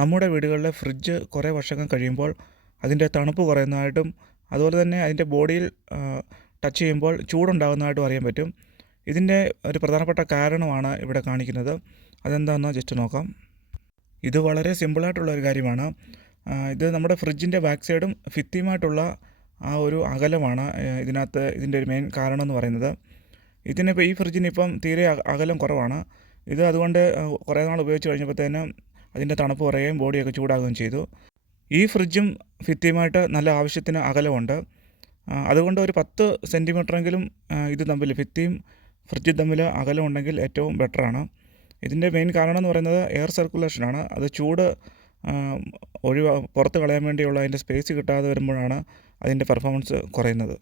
നമ്മുടെ വീടുകളിലെ ഫ്രിഡ്ജ് കുറേ വർഷങ്ങൾ കഴിയുമ്പോൾ അതിൻ്റെ തണുപ്പ് കുറയുന്നതായിട്ടും അതുപോലെ തന്നെ അതിൻ്റെ ബോഡിയിൽ ടച്ച് ചെയ്യുമ്പോൾ ചൂടുണ്ടാകുന്നതായിട്ടും അറിയാൻ പറ്റും. ഇതിൻ്റെ ഒരു പ്രധാനപ്പെട്ട കാരണമാണ് ഇവിടെ കാണിക്കുന്നത്. അതെന്താണെന്ന് ജസ്റ്റ് നോക്കാം. ഇത് വളരെ സിമ്പിളായിട്ടുള്ള ഒരു കാര്യമാണ്. ഇത് നമ്മുടെ ഫ്രിഡ്ജിൻ്റെ ബാക്ക് സൈഡും ഭിത്തിയുമായിട്ടുള്ള ആ ഒരു അകലമാണ് ഇതിൻ്റെ ഒരു മെയിൻ കാരണം എന്ന് പറയുന്നത്. ഈ ഫ്രിഡ്ജിനിപ്പം തീരെ അകലം കുറവാണ്. ഇത് അതുകൊണ്ട് കുറേ നാൾ ഉപയോഗിച്ച് കഴിഞ്ഞപ്പോഴത്തേനും അതിൻ്റെ തണുപ്പ് കുറയുകയും ബോഡിയൊക്കെ ചൂടാകുകയും ചെയ്തു. ഈ ഫ്രിഡ്ജും ഭിത്തിയുമായിട്ട് നല്ല ആവശ്യത്തിന് അകലമുണ്ട്. അതുകൊണ്ട് ഒരു 10 സെൻറ്റിമീറ്ററെങ്കിലും ഇത് തമ്മിൽ, ഭിത്തിയും ഫ്രിഡ്ജും തമ്മിൽ അകലമുണ്ടെങ്കിൽ ഏറ്റവും ബെറ്ററാണ്. ഇതിൻ്റെ മെയിൻ കാരണം എന്ന് പറയുന്നത് എയർ സർക്കുലേഷനാണ്. അത് ചൂട് പുറത്ത് കളയാൻ വേണ്ടിയുള്ള അതിൻ്റെ സ്പേസ് കിട്ടാതെ വരുമ്പോഴാണ് അതിൻ്റെ പെർഫോമൻസ് കുറയുന്നത്.